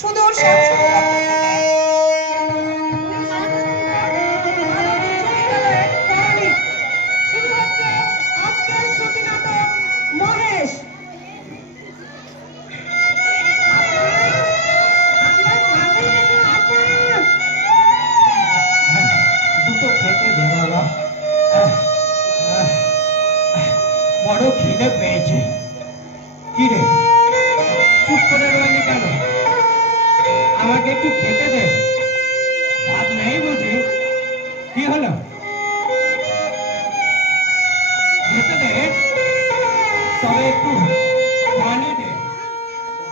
সুদূর শ্যামসুন্দর মহেশ। দুটো খেতে দে বাবা, বড় খিদে পেয়েছে। কি রে চুপ করে রইলি কেন? আমাকে একটু খেতে দে। ভাত নেই বুঝি? কি হলো? খেতে দে, তবে একটু পানি দে,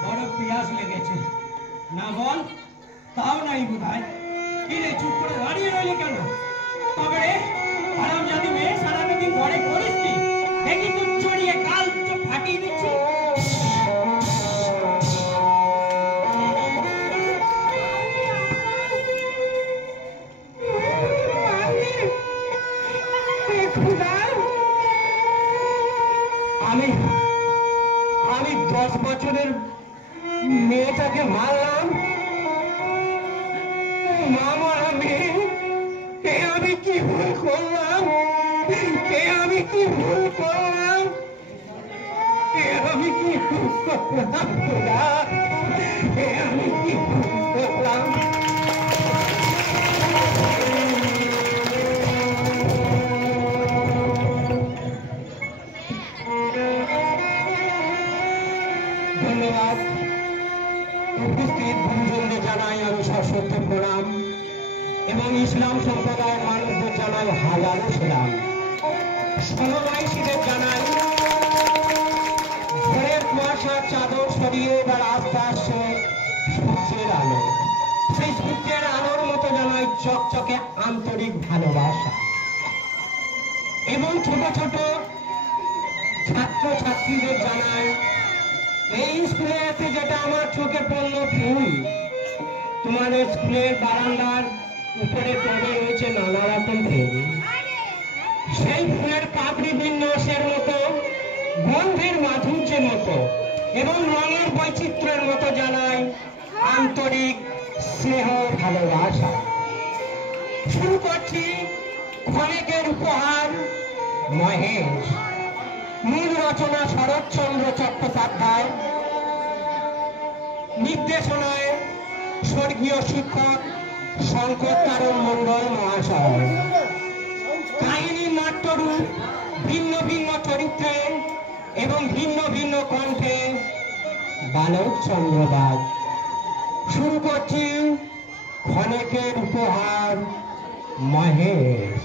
বড় পিয়াস লেগেছে। না বল, তাও নাই বোধহয়। কি রে চুপ করে দাঁড়িয়ে রইলি কেন? তবে রে হারামজাদি মেয়ে, সারাদিন ঘরে করিস কি? দেখি তুই চড়িয়ে কাল তো ফাটিয়ে দিচ্ছি। আমি 10 বছরের মেয়েটাকে মারলাম। মামারা মেয়ে, আমি কি ভুল করলাম? আমি কি ভুল করলাম? আমি কি ভুল করলাম? আমি কি ভুল করলাম? ধন্যবাদ। উপস্থিত গুরুজনদের জানাই আমি সশ্রদ্ধ প্রণাম এবং ইসলাম সম্প্রদায়ের মানুষদের জানাই হাজারো সালাম। সমবয়সীদের জানাই ভোরের কুয়াশার চাদর সরিয়ে এবার আস্তে আসছে সূর্যের আলো। সেই সূর্যের আলোর মতো জানাই চকচকে আন্তরিক ভালোবাসা এবং ছোট ছোট ছাত্র ছাত্রীদের জানাই এই স্কুলে এসে যেটা আমার চোখে পড়লো ফুল। তোমাদের স্কুলের বারান্দার উপরে টবে রয়েছে নানা রকম ফুল। সেই ফুলের পাপড়ি বিন্যাসের মতো, গন্ধের মাধুর্যের মতো এবং রঙের বৈচিত্র্যের মতো জানাই আন্তরিক স্নেহ ভালোবাসা। শুরু করছি ক্ষণিকের উপহার মহেশ। মূল রচনা শরৎচন্দ্র চট্টোপাধ্যায়, নির্দেশনায় স্বর্গীয় শিক্ষক শঙ্কর তারণ মণ্ডল মহাশয়। কাহিনী নাট্যরূপ ভিন্ন ভিন্ন চরিত্রে এবং ভিন্ন ভিন্ন কণ্ঠে বালক চন্দ্রবাদ। শুরু করছি ক্ষণিকের উপহার মহেশ।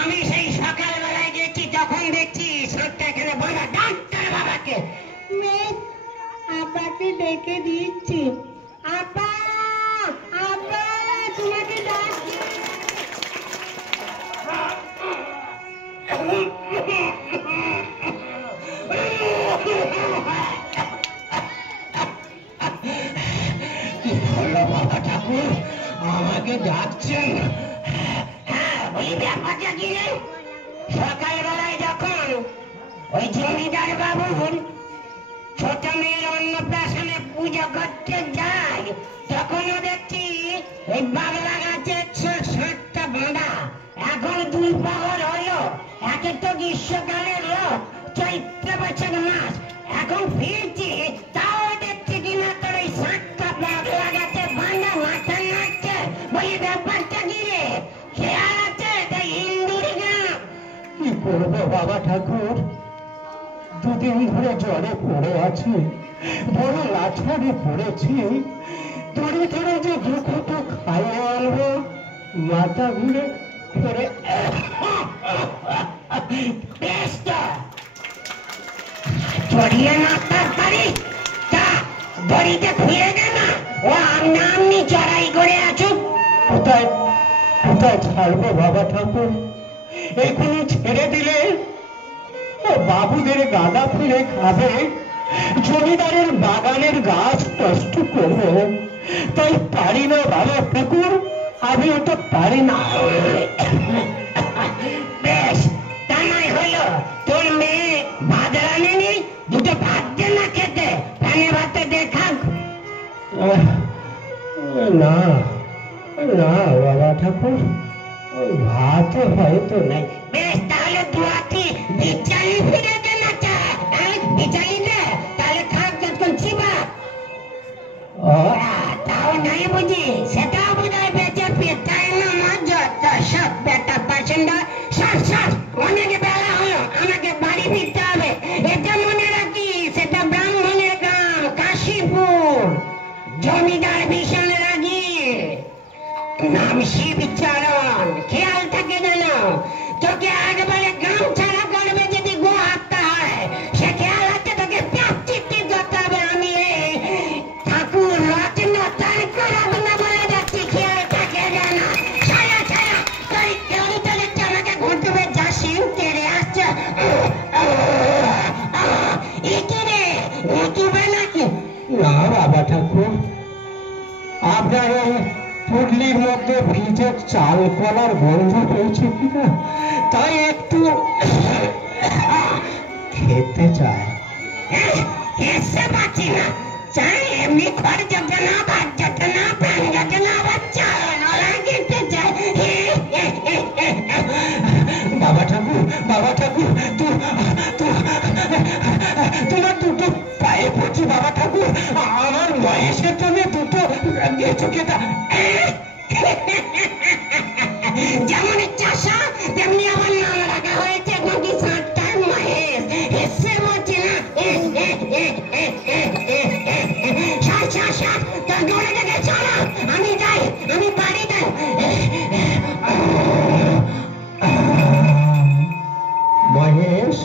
আমি সেই সকালবেলায় গেছি, তখন দেখছি সবটা এখানে বলা ডাক্তার বাবাকে আব্বাকে ডেকে দিচ্ছি। আব্বা, আব্বা তোমাকে ডাকছি। কি হলো বাবা ঠাকুর, আমাকে ডাকছেন? সকালবেলায় যখন ওই জমিদার বাবুর ছোট মেয়ের অন্নপ্রাশনে পুজো করতে যায়, তখনও দেখছি ওই বাংলা গাছের ৬০টা বাঁধা। এখন 2 পাগল হলো। একে তো গ্রীষ্মকালের লোক, চৈত্র বছর মাস। এখন ফিরছি, তাও দেখছি কিনা তোর ওই 7টা বাংলা গাছে বাঁধা মাথা নাচছে। বলি ব্যাপারটা কি রে? খেয়াল আছে? কি করবো বাবা ঠাকুর, 2 দিন ধরে জ্বরে পড়ে আছি, বড় লাছাড়ে পড়েছি। ধরে ধরে যে দুঃখ তো খাইয়ে আনবো, মাথা ঘুরে পড়ে জড়িয়ে না তার পারি তা দড়িতে খুলে দে না, ও আমনা আমনি এখনই চড়াই করে আছো। কোথায় কোথায় ছাড়বো বাবা ঠাকুর? এখনই ছেড়ে দিলে ও বাবুদের গাঁদা ফুলে খাবে, জমিদারের বাগানের গাছ নষ্ট করবো, তাই পারি না বাবা ঠাকুর, আমি ওটা পারি না। বেশ, তা নয় হলো। তোর মেয়ে ভাত রানেনি, দুটো ভাত দে না খেতে, প্যানে ভাতে দেখাক। না না বাবা ঠাকুর, ওই ভাত হয়তো নাই। বেশ, তাহলে দুয়াটি বিচালি ফিরে দে না চা, বিচালি দে, তাহলে খাক যতক্ষণ চিবা। তাও নাই বুঝি, সেটাও বোধহয় বেঁচে পেটাই না মজা। সব বেটা পছন্দ। সব সব, অনেক বেলা হলো, আমাকে বাড়ি ফিরতে হবে। এটা মনে রাখি, সেটা ব্রাহ্মণের গ্রাম কাশীপুর, জমিদার ভীষণ রাগী, নাম শিবচরণ। খেয়াল থাকে যেন, তোকে একবারে গ্রাম ছাড়া করবে যদি গো হাঁটতে হয়, সে খেয়াল আছে। তোকে প্রাপ্তিটি করতে হবে। আমি এই ঠাকুর রত্ন তর্ক রত্ন বলে যাচ্ছি, খেয়াল থাকে যেন। ছায়া ছায়া তুই কেউ তো দেখছি আমাকে ঘুরতে যাসি তেরে আসছে। একে রে ঘুরবে নাকি? না বাবা ঠাকুর, আপনার ওই পুডলির মধ্যে ভিজে চাল কলার গন্ধ পেয়েছে কিনা, তাই একটু খেতে চায়। এসে পাচ্ছি না, চাই এমনি ঘর যাবে না, ভাত যাবে না, প্যান যাবে না, বাচ্চা ওরা খেতে চায়। বাবা ঠাকুর, বাবা ঠাকুর, তোমার দুটো পায়ে পড়ছি বাবা ঠাকুর, আমার বয়সের জন্য দুটো চোখেটা। যেমন চাষা তেমনি আমার নাম রাখা হয়েছে নাকি সাতটার মহেশ। এসে বলছি না, তোর দৌড়ে থেকে চলো, আমি যাই, আমি বাড়ি যাই। মহেশ,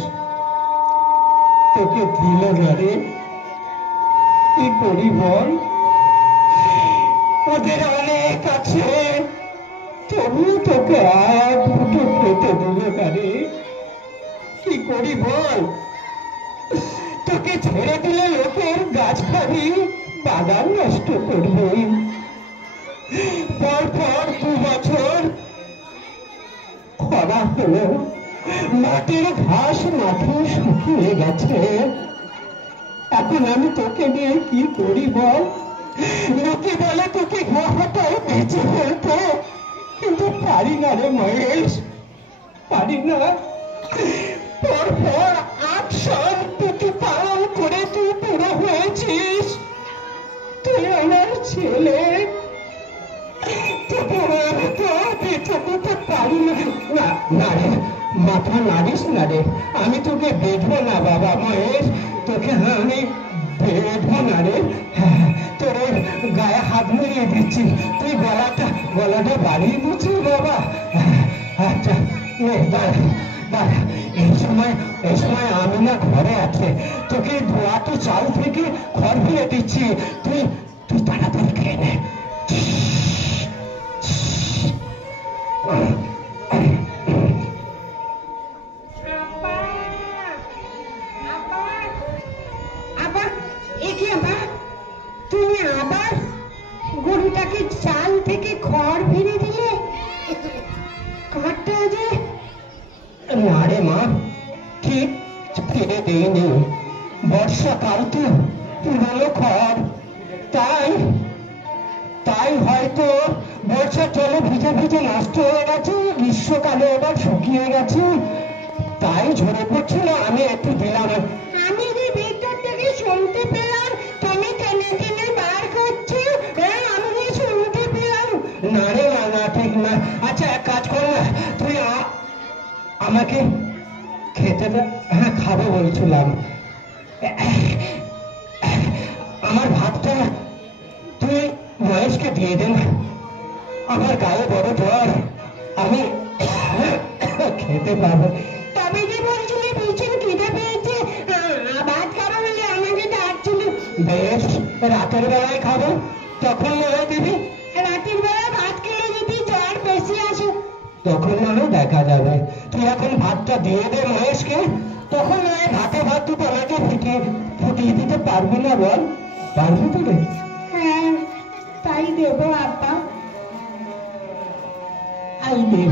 তোকে দিল না রে, কি করি বল? ওদের অনেক আছে, তবু তোকে এক দুটো খেতে দিল না রে, কি করি বল? তোকে ছেড়ে দিলে লোকের গাছ খাবি, বাগান নষ্ট করবি। পর 2 বছর খরা হলো, মাটির ঘাস মাঠে শুকিয়ে গেছে, এখন আমি তোকে নিয়ে কি করি বল? লোকে বলে তোকে ঘাটাও বেঁচে ফেলতো, কিন্তু পারি না রে মহেশ, পারি না। পর 8 সম্পত্তি পালন করে তুই বুড়ো হয়েছিস, তুই আমার ছেলে, আমি তো বেঁচে যেতে পারি না। না রে, মাথা নাড়িস না রে, আমি তোকে বেঁধবো না বাবা মহেশ, তোকে আমি বেঁধবো না রে। তোর গায়ে হাত মিলিয়ে দিচ্ছি, তুই গলাটা বাড়িয়ে দিচ্ছিস বাবা। আচ্ছা দাঁড়া, এই সময় আমি না ঘরে আছে, তোকে 2 চাল থেকে খড় ফেলে দিচ্ছি, তুই তাড়াতাড়ি খেয়ে নে। তুমি আবার গরুটাকে চাল থেকে খড় ফিরে দিলে? খড়টা যে না রে মা, ঠিক ফিরে দেয়নি, বর্ষাকাল তো পুরনো খড়, তাই হয়তো বর্ষার জলে ভিজে ভিজে নষ্ট হয়ে গেছে, গ্রীষ্মকালে এবার শুকিয়ে গেছে, তাই ঝরে পড়ছিল, আমি একটু দিলাম। আমি যে ভিতর থেকে শুনতে পেলাম তুমি টেনে টেনে বার করছো, আমি যে শুনতে পেলাম। না রে না, ঠিক না। আচ্ছা এক কাজ কর না, তুই আমাকে খেতে দে। হ্যাঁ খাবো বলছিলাম, আমার ভাতটা তুই মহেশকে দিয়ে দে না, আমার গায়ে বড় জ্বর, আমি খেতে পারবো। তবে যে বলছিলে ভীষণ খিদে পেয়েছে, ভাত খাবো বলে আমাকে ডাকছিল। বেশ, রাতের বেলায় খাবো, তখন নয় দিবি। রাতের বেলা ভাত খেলে যদি জ্বর বেশি আসে, তখন নয় দেখা যাবে। তুই এখন ভাতটা দিয়ে দে মহেশকে, তখন নয় ভাতে ভাত দুটো আমাকে ফুটিয়ে দিতে পারবি না বল? পারবি তো রে? হ্যাঁ তাই দেবো আপা। আই দেব।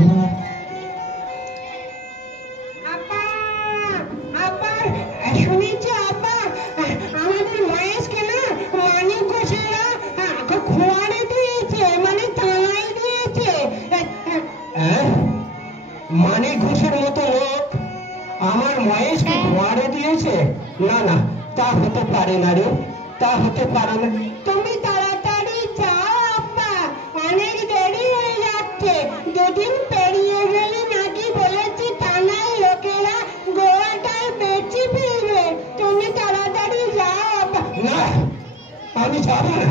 আপা আপা শুনেছি আপা, আমাদের মহেশকে না মানিক ঘোষেরা খোয়ারে দিয়েছে, মানে থানায় দিয়েছে। মানিক ঘোষের মতো লোক আমার মহেশকে ঘোয়ারে দিয়েছে? না না, তা হতে পারে না রে, তা হতে পারে না। তুমি তাড়াতাড়ি যাও আপা, অনেক দেরি হয়ে যাচ্ছে। দুদিন পেরিয়ে গেলে নাকি বলেছি থানায় লোকেরা গোয়াটাই বেঁচে ফেলবে। তুমি তাড়াতাড়ি যাও আপা। না, আমি যাব না।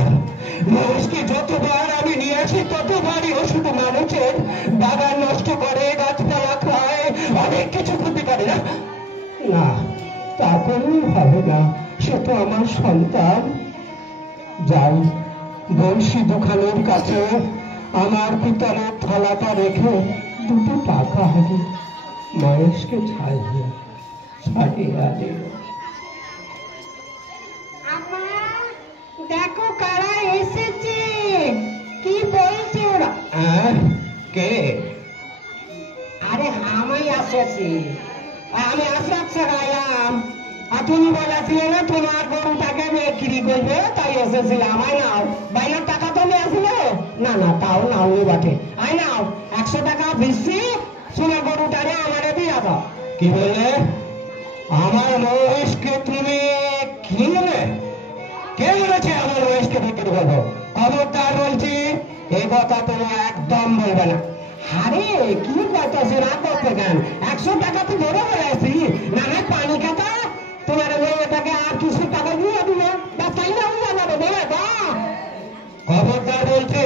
মহেশকে যতবার আমি নিয়ে আসি ততবারই ও শুধু মানুষের বাগান নষ্ট করে, গাছপালা খায়, অনেক কিছু ক্ষতি করে। না না, তা করলেই হবে না, সে তো আমার সন্তান। যাই বংশী দোকানের কাছে আমার পিতলের থালাটা রেখে দুটো টাকা হাতে মহেশকে ছাড়িয়ে আনে। আপা দেখো কারা এসেছে, কি বলছে ওরা? কে? আরে আমি আসেছি, আমি আসাচ্ছা গাইলাম। আর তুমি বলেছিলে না তোমার গরুটাকে বিক্রি করবে, তাই এসেছিলাম। আই নাও, বাইরের টাকা তো নিয়ে আসলে? না না, তাও নাও নি বটে। আই নাও 100 টাকা বেশি, তোমার গরুটারে আমারে দিয়ে দাও। কি বললে? আমার মহেশকে তুমি কিনবে? কে বলেছে আমার মহেশকে বিক্রি করবো? খবরদার বলছি, এই কথা তুমি একদম বলবে না। আরে কি কথা সে রাত করতে কেন? 100 টাকা তো ধরে বলেছি, না না পানি খাতা তোমার ওটাকে আর কিছু টাকা দিয়ে দিবে, তাই না হয়ে যাবে বলে দাও। খবরদার বলছে,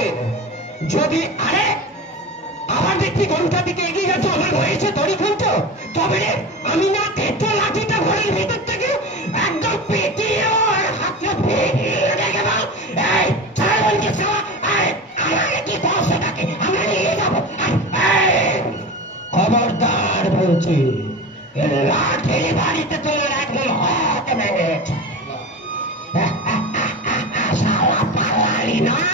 যদি আরে আমার দেখছি গরুটার দিকে এগিয়ে যাচ্ছ, আমার মহেশে দড়ি খুলছো, তবে রে আমি না খেতে লাঠিটা ঘরের ভিতর থেকে একদম পেটিয়ে আর হাতে ভেঙে রেখে দাও। এই ছাড় বলছে সালা, আমাকে কি বলছো তাকে? আমরা নিয়ে যাবো। খবরদার বলছি, লাঠি বাড়িতে তোমার একদম হাত ভেঙেছে। শালা পালালি নয়।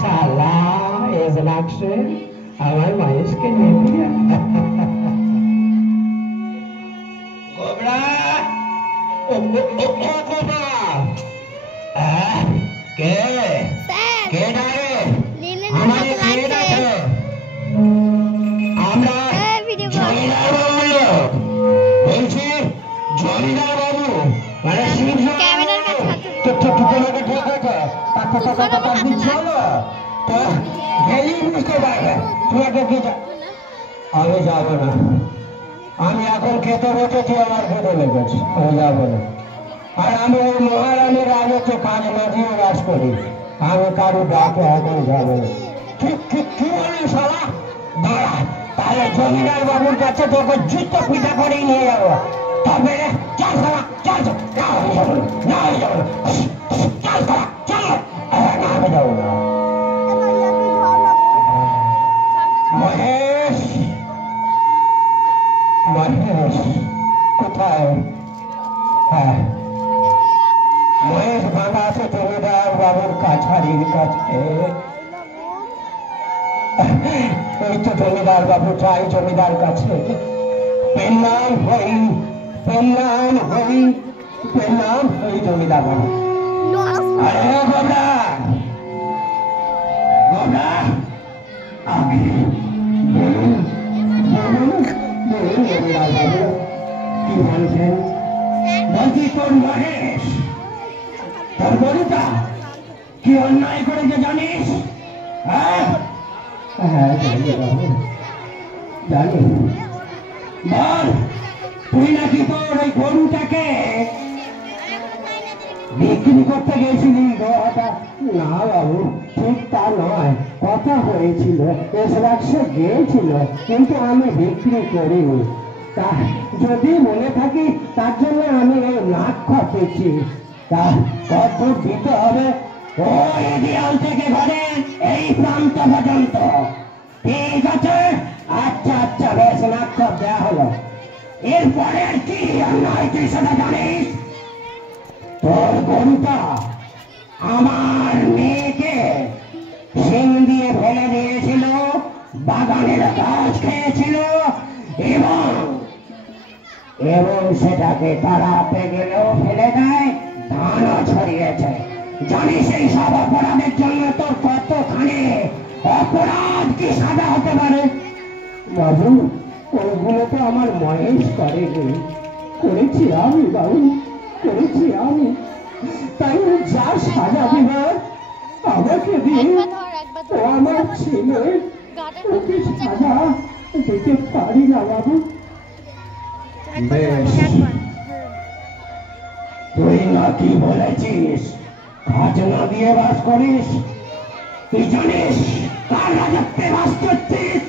শালা এজ লাগছে আমার মহেশকে নিয়ে দিয়ে। কোবরা, ও কোবরা, কে কে ডাকে? আমাদের কে ডাকে? আমরা জমিদার বাবু লোক বলছি। জমিদার বাবু মানে ক্যামেরার কাছে হাত তোমাকে ঠিক আছে, টাকা দিচ্ছ না তো গেলেই বুঝতে পারবে। তোমাকে কি আমি যাবো না, আমি এখন খেতে বসেছি, আমার খেতে লেগেছে, আমি যাবো না। আর আমি ওই মহারানীর রাজত্ব কাজ মাঝিয়ে বাস করি, আমি কারো ডাকে এখন যাবো না। ঠিক ঠিক কি বলি শালা? দাঁড়া, তাহলে জমিদার বাবুর কাছে তোকে জুতো পিঠা করেই নিয়ে যাবো। তবে চল শালা, চল চল। না আমি যাবো না, না আমি যাবো না, চল শালা চল। না আমি যাবো না। মহেশ, মহেশ কোথায়? হ্যাঁ, মহেশ ভাঙা আছে জমিদার বাবুর কাছারির কাছে। এই তো জমিদার বাবু, চাই জমিদার কাছে। প্রণাম হই, প্রণাম হই, প্রণাম হই জমিদার বাবু। আরে গোবরা, গোবরা, আমি বলুন বলুন বলুন জমিদার বাবু, কি বলছেন? বলছি তোর মহেশ, তোর গরুটা কি অন্যায় করেছে জানিস? হ্যাঁ হ্যাঁ জানি বাবু, জানি। বল, তুই নাকি তোর ওই গরুটাকে বিক্রি করতে গেছিলি গোয়াটা? না বাবু, ঠিক তা নয়। কথা হয়েছিল, এসে গিয়েছিল, কিন্তু আমি বিক্রি করিনি। তা যদি মনে থাকি তার জন্য আমি এই নাক খপেছি। তা কত দিতে হবে? ওই দেয়াল থেকে ঘরে এই প্রান্ত পর্যন্ত। ঠিক আছে, আচ্ছা আচ্ছা, বেশ, নাক খপ দেওয়া হলো। এরপরে আর কি অন্যায় তুই সেটা জানিস? তোর গরুটা আমার মেয়েকে শিং দিয়ে ফেলে দিয়েছিল, বাগানের গাছ খেয়েছিল, এবং সেটাকে তাড়াতে গেলেও ফেলে দেয়, ধানও ছড়িয়েছে। জানিস এই সব অপরাধের জন্য তোর কতখানি অপরাধ কি সাজা হতে পারে? বাবু, ওগুলো তো আমার মহেশ করেনি, করেছি আমি বাবু, করেছি আমি। তাই যা সাজা দিবার আমাকে দিয়ে, ও আমার ছেলে, ওকে সাজা দিতে পারি না বাবু। বেশ, তুই নাকি বলেছিস খাজনা দিয়ে বাস করিস? তুই জানিস কার রাজত্বে বাস করছিস?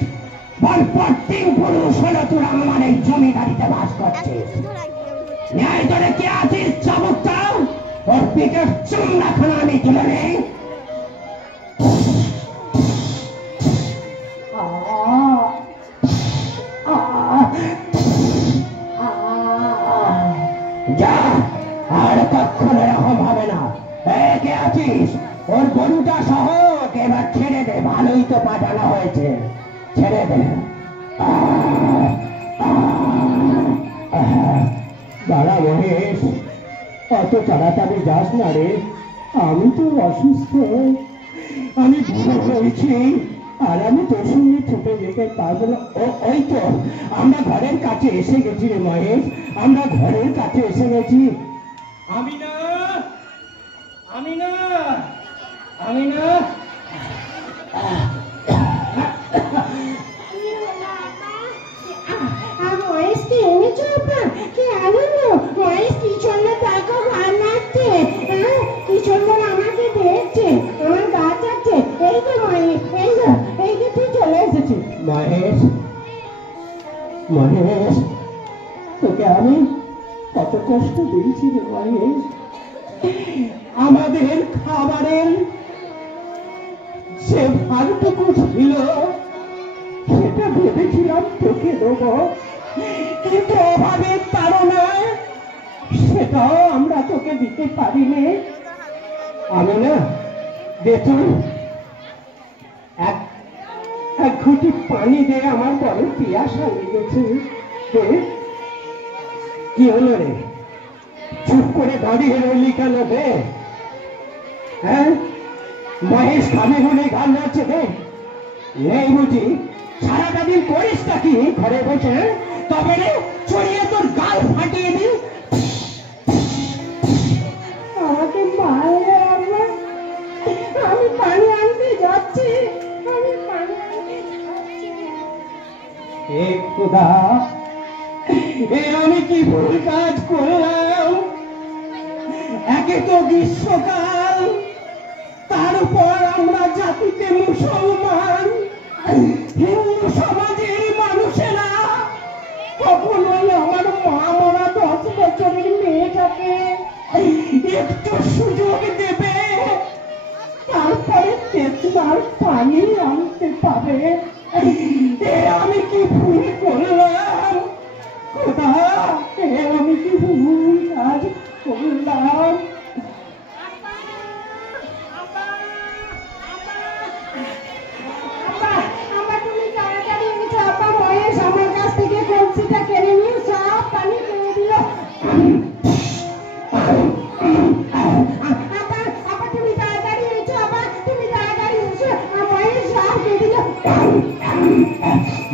বলপর 3 পুরুষ হলো তোরা আমার এই জমিদারিতে বাস করছিস। ন্যায় ধরে কে আছিস? চাবুকটাও ওর পিঠের চামড়াখানা আমি তুলে নেই। যা, আর কখনো এরকম হবে না। কে আছিস? ওর গরুটা সহ এবার ছেড়ে দে, ভালোই তো পাঠানো হয়েছে, ছেড়ে দে। দাঁড়া মহেশ, অত তাড়াতাড়ি যাস না রে, আমি তো অসুস্থ, আমি বুড়ো হয়েছি, আর আমি তোর সঙ্গে ছুটে যেতে পারবো না। ওই তো আমরা ঘরের কাছে এসে গেছি রে মহেশ, আমরা ঘরের কাছে এসে গেছি। আমি না, আমি না, আমি না। মহেশকে এনেছো আপা? কি আনন্দ! মহেশ কি সুন্দর তাকে ঘর নাচছে, কি সুন্দর আমাকে দেখছে, আমার গা চাচ্ছে। এই তো মহেশ, এই তো, এই যে তুই চলে এসেছি। মহেশ, মহেশ, তোকে আমি কত কষ্ট দিয়েছি রে মহেশ। আমাদের খাবারের যে ভাগটুকু ছিল সেটা ভেবেছিলাম তোকে দেবো, কিন্তু অভাবের তাড়নায় সেটাও আমরা তোকে দিতে পারিনি। আমি না, বেতন এক ঘটি পানি দে, আমার বড় পিয়াসা লেগেছে। কি হলো রে, চুপ করে দাঁড়িয়ে রইলি কেন? দে। হ্যাঁ, মহেশ খাবে বলে গান নাচছে, দে। নেই বুঝি? সারাটা দিন করিস নাকি ঘরে বসে? তবে রে চড়িয়ে তোর গাল ফাটিয়ে দিই। আমাকে মারলে আবার? আমি পানি আনতে যাচ্ছি, আমি পানি আনতে যাচ্ছি। খোদা, আমি কি ভুল কাজ করলাম? একে তো গ্রীষ্মকাল, তার উপর আমরা জাতিতে মুসলমান, হিন্দু সমাজের মানুষেরা কখনোই আমার মা মরা 10 বছরের মেয়েটাকে একটু সুযোগ দেবে, তারপরে তেতলার পানি আনতে পারে। আমি কি ভুল করলাম খোদা? আমি কি ভুল কাজ করলাম? তুমি তাড়াতাড়ি এসো আপা, মহেশ আমার কাছ থেকে কলসিটা কেড়ে নিয়ে সব পানি ফেলে দিল। আপা তুমি তাড়াতাড়ি এসো, আপা তুমি তাড়াতাড়ি এসো, মহেশ সব দিয়ে দিল।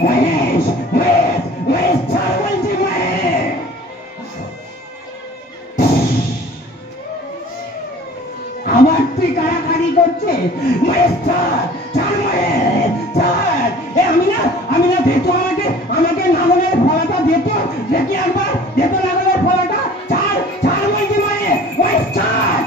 মহেশ, মহেশ, মহেশ, ছাড় বলছি মহেশ। আবার তুই কাড়াকাড়ি করছিস? মহেশ ছাড়, ছাড় মহেশ, ছাড়। আমি না, আমি না, দে তো আমাকে, আমাকে নাগলের ফলাটা দে তো, দেখি একবার, দে তো নাগলের ফলাটা। ছাড়, ছাড় বলছি মহেশ, মহেশ ছাড়।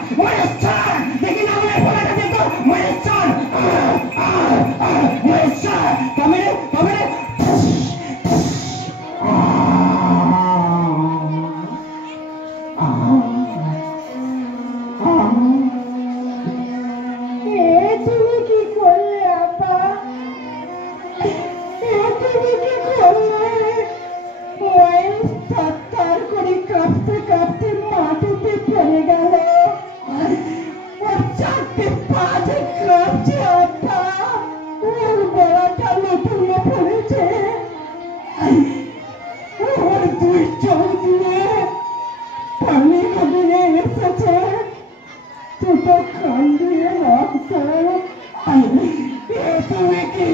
তুমি কি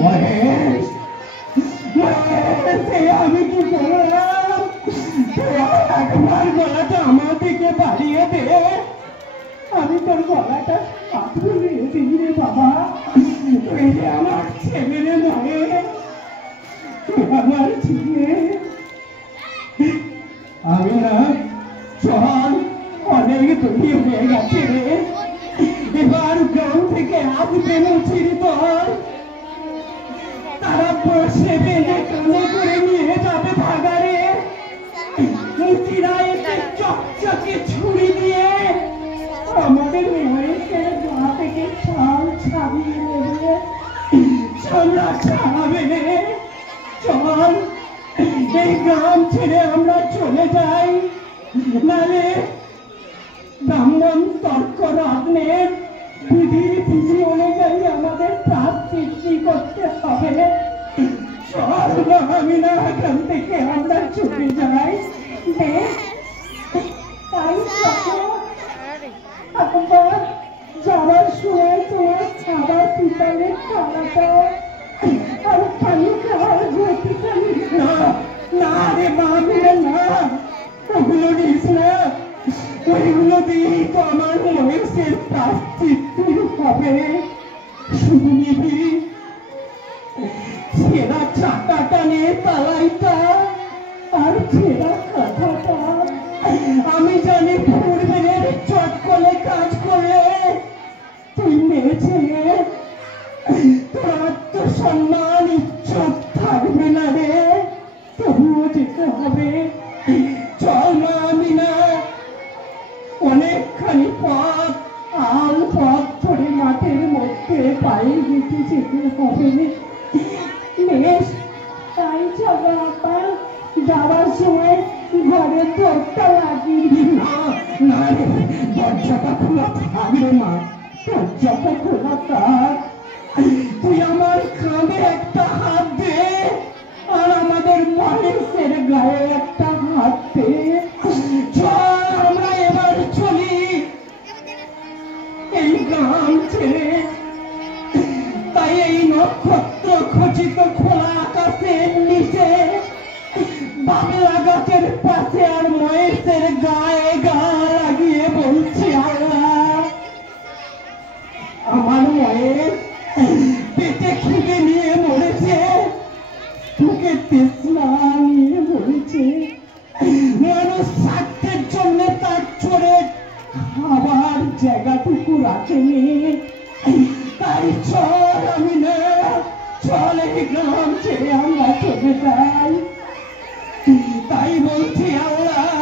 মহেশ, আমি কি করলাম? একবার গলাটা আমার দিকে বাড়িয়ে দে, আমি তোর গলাটা কাটবো রে বাবা। তুই যে আমার ছেলে রে মহেশ, তুই আমার ছেলে। আমি না চল, অনেক দূরে হয়ে গেছে রে, এবার গ্রাম থেকে আসবে মুছির পর তারা বসে বেলে কানে করে নিয়ে যাবে ভাগারে। মুচিরা এসে চকচকে ছুরি দিয়ে আমাদের মহেশের গা থেকে ছাল ছাড়িয়ে নেবে, চামড়া ছাড়াবে। চল, এই গ্রাম ছেড়ে আমরা চলে যাই, নালে ব্রাহ্মণ তর্ক রত্নের বিধির বিধি অনুযায়ী আমাদের প্রাণ সৃষ্টি করতে হবে। চল না, আমি না এখান থেকে আমরা চলে যাই। তাই একবার যাওয়ার সময় তোমার খাবার পিতালের খাওয়াটা আর পানি খাওয়ার ঘটিটা না। না রে মা, না, ওগুলো নিস না, ওইগুলো দিয়েই তো আমার মহেশের প্রায়শ্চিত্তি হবে। শুধু নিবি ছেঁড়া চাকাটা নিয়ে তালাইটা আর ছেঁড়া কাঁথাটা। আমি জানি পূর্বের চটকলে কাজ করলে তুই মেয়ে ছেলে, তোর আত্মসম্মান ইজ্জত থাকবে না রে, তবুও যেতে হবে। চল না, আমি না অনেকখানি পথ আল পথ ধরে মাঠের মধ্যে পায়ে হেঁটে যেতে হবে। বেশ, তাই চলো আপা, যাওয়ার সময় ঘরের দরজা লাগিয়ে। না রে, দরজাটা খোলা থাকবে মা, দরজাটা খোলা থাক। তুই আমার কাঁধে একটা হাত দে আর আমাদের মহেশের গায়ে একটা হাত দে। চল, আমরা এবার চলি এই গ্রাম ছেড়ে। তাই এই নক্ষত্র খচিত খোলা আকাশের নিচে বাবলা গাছের পাশে আর মহেশের গায়ে গা লাগিয়ে বলছি, আল্লাহ, আমার মহেশ পেটে খিদে নিয়ে মরেছে, তোকে তৃষ্ণা নিয়ে মরেছে। মানুষ স্বার্থের জন্য তার চোরে খাবার জায়গাটুকু রাখেনি। তাই চল, আমি না চল, এই গ্রাম ছেড়ে আমরা চলে যাই। তাই বলছি, আল্লাহ,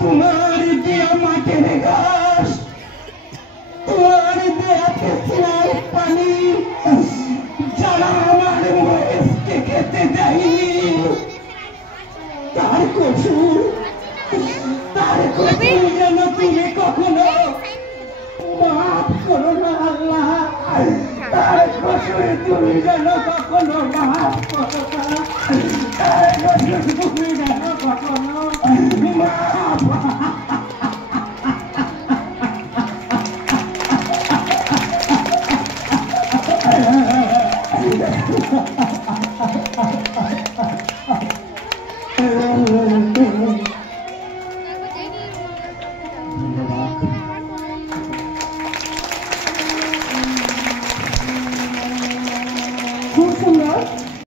তোমার দেয়া মাঠের ঘাস, তোমার দেয়া তৃষ্ণার পানি যারা আমার মহেশকে খেতে দেয়নি, তার কসুর যেন তুমি কখনো মাফ করো না আল্লাহ। তার কসুর তুমি যেন কখনো মাফ করো না, তার কসুর তুমি যেন কখনো